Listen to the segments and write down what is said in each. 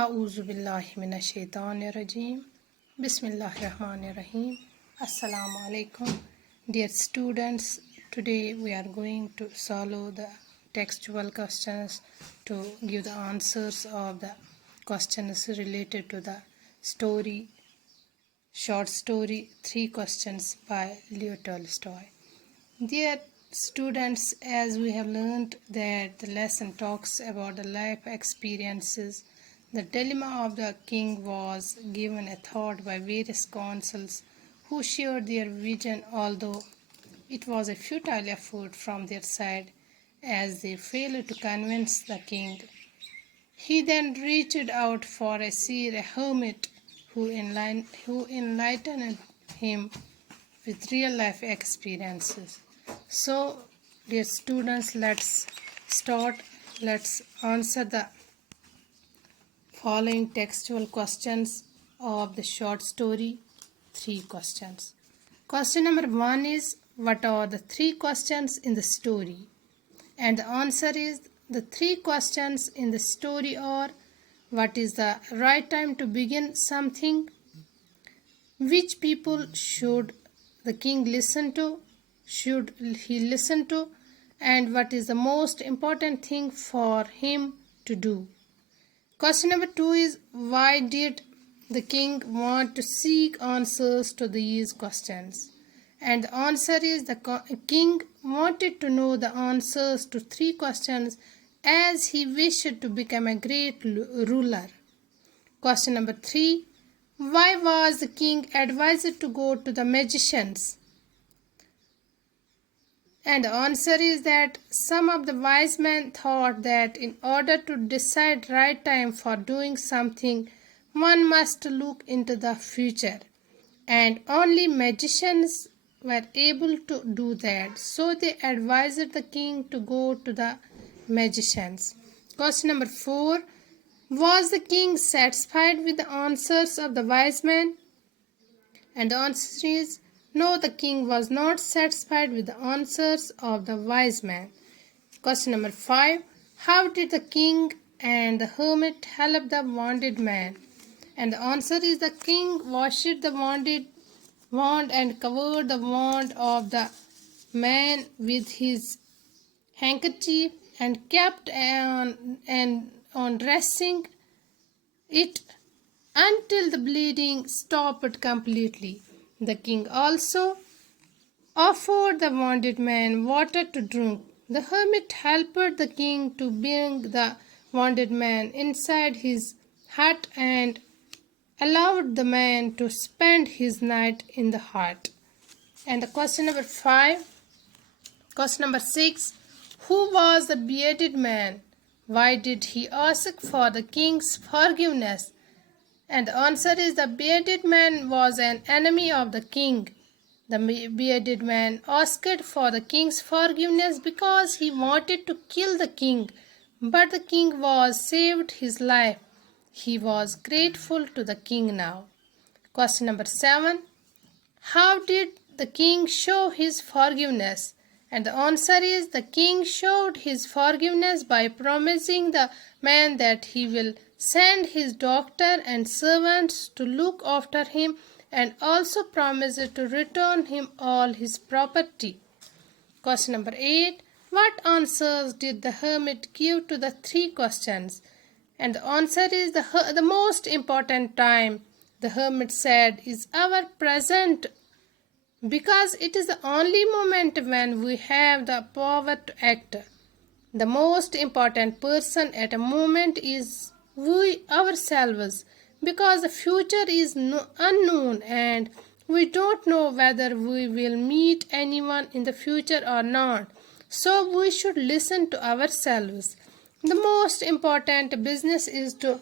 A'udhu billahi minash shaitanir rajim. Bismillahir rahmanir rahim. Assalamu alaikum. Dear students, today we are going to solve the textual questions to give the answers of the questions related to the story, short story, 3 questions by Leo Tolstoy. Dear students, as we have learned that the lesson talks about the life experiences, the dilemma of the king was given a thought by various councils who shared their vision, although it was a futile effort from their side as they failed to convince the king. He then reached out for a seer, a hermit, who enlightened him with real life experiences. So, dear students, let's start. Let's answer the following textual questions of the short story. 3 questions. Question number 1 is, what are the 3 questions in the story? And the answer is, the 3 questions in the story are, what is the right time to begin something? Which people should the king listen to? Should he listen to? And what is the most important thing for him to do? Question number 2 is, why did the king want to seek answers to these questions? And the answer is, the king wanted to know the answers to 3 questions as he wished to become a great ruler. Question number 3, why was the king advised to go to the magicians? And the answer is that some of the wise men thought that in order to decide right time for doing something, one must look into the future, and only magicians were able to do that. So they advised the king to go to the magicians. Question number 4, was the king satisfied with the answers of the wise men? And the answer is, no, the king was not satisfied with the answers of the wise man. Question number 5, how did the king and the hermit help the wounded man? And the answer is, the king washed the wound and covered the wound of the man with his handkerchief and kept on dressing it until the bleeding stopped completely. The king also offered the wounded man water to drink. The hermit helped the king to bring the wounded man inside his hut and allowed the man to spend his night in the hut. And the question number 6, who was the bearded man? Why did he ask for the king's forgiveness? And the answer is, the bearded man was an enemy of the king. The bearded man asked for the king's forgiveness because he wanted to kill the king, but the king was saved his life. He was grateful to the king now. Question number 7, how did the king show his forgiveness? And the answer is, the king showed his forgiveness by promising the man that he will send his doctor and servants to look after him, and also promised to return him all his property. Question number 8, what answers did the hermit give to the 3 questions? And the answer is, the most important time, the hermit said, is our present, because it is the only moment when we have the power to act. The most important person at a moment is we ourselves, because the future is unknown and we don't know whether we will meet anyone in the future or not. So we should listen to ourselves. The most important business is to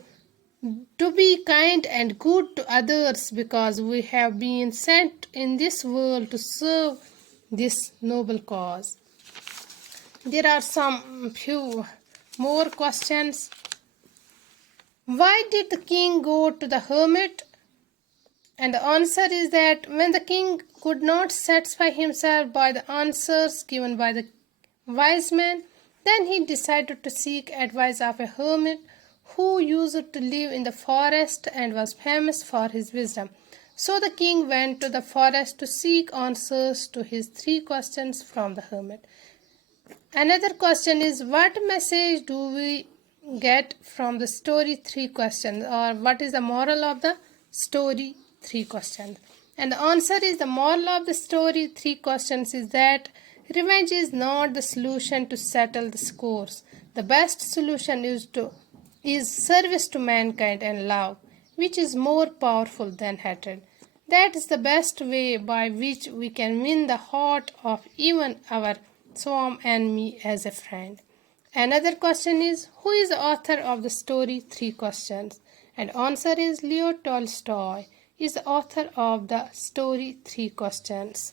be kind and good to others, because we have been sent in this world to serve this noble cause. There are some few more questions. Why did the king go to the hermit? And the answer is that when the king could not satisfy himself by the answers given by the wise men, then he decided to seek advice of a hermit who used to live in the forest and was famous for his wisdom. So the king went to the forest to seek answers to his 3 questions from the hermit. Another question is, what message do we get from the story 3 questions, or what is the moral of the story 3 questions? And the answer is, the moral of the story 3 questions is that revenge is not the solution to settle the scores. The best solution is service to mankind and love, which is more powerful than hatred. That is the best way by which we can win the heart of even our sworn enemy as a friend. Another question is, who is the author of the story 3 questions? And answer is, Leo Tolstoy is the author of the story 3 questions.